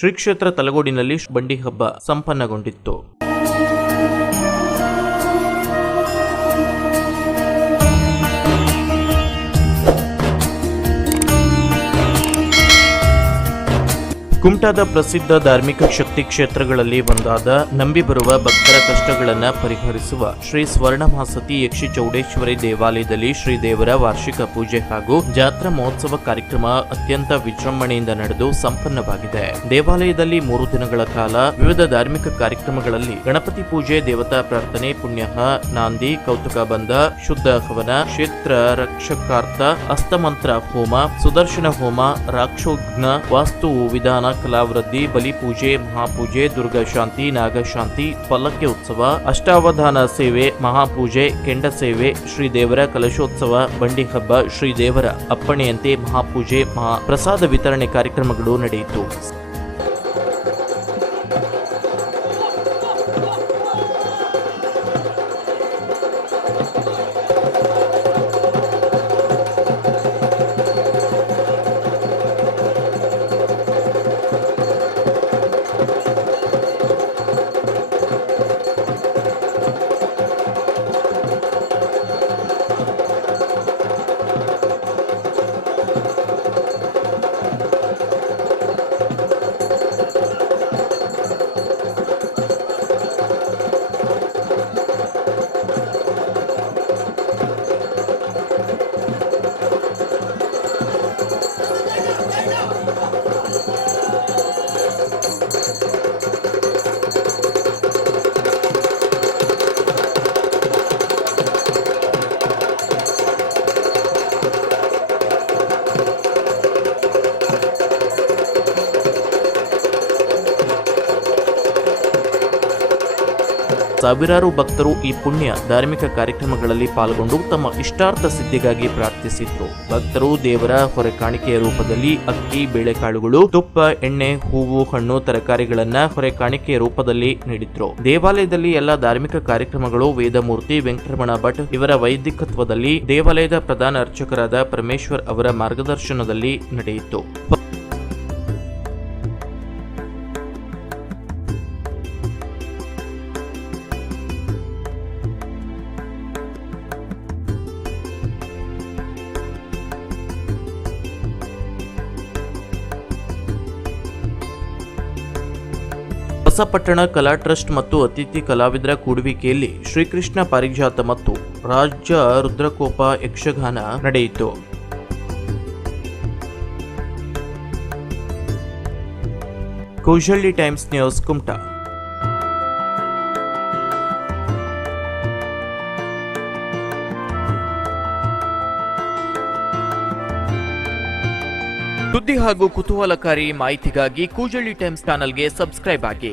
ಶ್ರೀ ಕ್ಷೇತ್ರ ತಲಗೋಡಿನಲ್ಲಿ ಬಂಡಿ ಹಬ್ಬ ಸಂಪನ್ನಗೊಂಡಿತ್ತು. ಕುಮಟಾದ ಪ್ರಸಿದ್ಧ ಧಾರ್ಮಿಕ ಶಕ್ತಿ ಕ್ಷೇತ್ರಗಳಲ್ಲಿ ಒಂದಾದ ನಂಬಿ ಬರುವ ಭಕ್ತರ ಕಷ್ಟಗಳನ್ನು ಪರಿಹರಿಸುವ ಶ್ರೀ ಸ್ವರ್ಣಮಾಸತಿ ಯಕ್ಷಿ ಚೌಡೇಶ್ವರಿ ದೇವಾಲಯದಲ್ಲಿ ಶ್ರೀ ದೇವರ ವಾರ್ಷಿಕ ಪೂಜೆ ಹಾಗೂ ಜಾತ್ರಾ ಮಹೋತ್ಸವ ಕಾರ್ಯಕ್ರಮ ಅತ್ಯಂತ ವಿಜೃಂಭಣೆಯಿಂದ ನಡೆದು ಸಂಪನ್ನವಾಗಿದೆ. ದೇವಾಲಯದಲ್ಲಿ ಮೂರು ದಿನಗಳ ಕಾಲ ವಿವಿಧ ಧಾರ್ಮಿಕ ಕಾರ್ಯಕ್ರಮಗಳಲ್ಲಿ ಗಣಪತಿ ಪೂಜೆ, ದೇವತಾ ಪ್ರಾರ್ಥನೆ ಪುಣ್ಯ ನಾಂದಿ, ಕೌತುಕ ಬಂಧ, ಶುದ್ಧ ಹವನ, ಕ್ಷೇತ್ರ ರಕ್ಷಕಾರ್ಥ ಅಸ್ತಮಂತ್ರ ಹೋಮ, ಸುದರ್ಶನ ಹೋಮ, ರಾಕ್ಷೋಘ್ನ, ವಾಸ್ತು ವಿಧಾನ ಕಲಾವೃದ್ಧಿ ಬಲಿಪೂಜೆ, ಮಹಾಪೂಜೆ ದುರ್ಗಾಶಾಂತಿ ನಾಗಶಾಂತಿ ಪಲ್ಲಕ್ಕಿ ಉತ್ಸವ, ಅಷ್ಟಾವಧಾನ ಸೇವೆ, ಮಹಾಪೂಜೆ, ಕೆಂಡ ಸೇವೆ, ಶ್ರೀದೇವರ ಕಲಶೋತ್ಸವ, ಬಂಡಿ ಹಬ್ಬ, ಶ್ರೀದೇವರ ಅಪ್ಪಣೆಯಂತೆ ಮಹಾಪೂಜೆ, ಮಹಾ ಪ್ರಸಾದ ವಿತರಣೆ ಕಾರ್ಯಕ್ರಮಗಳು ನಡೆಯಿತು. ಸಾವಿರಾರು ಭಕ್ತರು ಈ ಪುಣ್ಯ ಧಾರ್ಮಿಕ ಕಾರ್ಯಕ್ರಮಗಳಲ್ಲಿ ಪಾಲ್ಗೊಂಡು ತಮ್ಮ ಇಷ್ಟಾರ್ಥ ಸಿದ್ಧಿಗಾಗಿ ಪ್ರಾರ್ಥಿಸಿದ್ರು. ಭಕ್ತರು ದೇವರ ಹೊರೆ ಕಾಣಿಕೆಯ ರೂಪದಲ್ಲಿ ಅಕ್ಕಿ, ಬೇಳೆಕಾಳುಗಳು, ತುಪ್ಪ, ಎಣ್ಣೆ, ಹೂವು, ಹಣ್ಣು, ತರಕಾರಿಗಳನ್ನ ಹೊರೆ ಕಾಣಿಕೆಯ ರೂಪದಲ್ಲಿ ನೀಡಿದ್ರು. ದೇವಾಲಯದಲ್ಲಿ ಎಲ್ಲ ಧಾರ್ಮಿಕ ಕಾರ್ಯಕ್ರಮಗಳು ವೇದಮೂರ್ತಿ ವೆಂಕಟರಮಣ ಭಟ್ ಇವರ ವೈದಿಕತ್ವದಲ್ಲಿ ದೇವಾಲಯದ ಪ್ರಧಾನ ಅರ್ಚಕರಾದ ಪರಮೇಶ್ವರ್ ಅವರ ಮಾರ್ಗದರ್ಶನದಲ್ಲಿ ನಡೆಯಿತು. ಹೊಸಪಟ್ಟಣ ಕಲಾ ಟ್ರಸ್ಟ್ ಮತ್ತು ಅತಿಥಿ ಕಲಾವಿದರ ಕೂಡುವಿಕೆಯಲ್ಲಿ ಶ್ರೀಕೃಷ್ಣ ಪಾರಿಜಾತ ಮತ್ತು ರಾಜ್ಯ ರುದ್ರಕೋಪ ಯಕ್ಷಗಾನ ನಡೆಯಿತು. ಕೌಶಲ್ಯ ಟೈಮ್ಸ್ ನ್ಯೂಸ್ ಕುಮಟಾ. ಸುದ್ದಿ ಹಾಗೂ ಕುತೂಹಲಕಾರಿ ಮಾಹಿತಿಗಾಗಿ ಕೂಜಳ್ಳಿ ಟೈಮ್ಸ್ ಚಾನಲ್ಗೆ ಸಬ್ಸ್ಕ್ರೈಬ್ ಆಗಿ.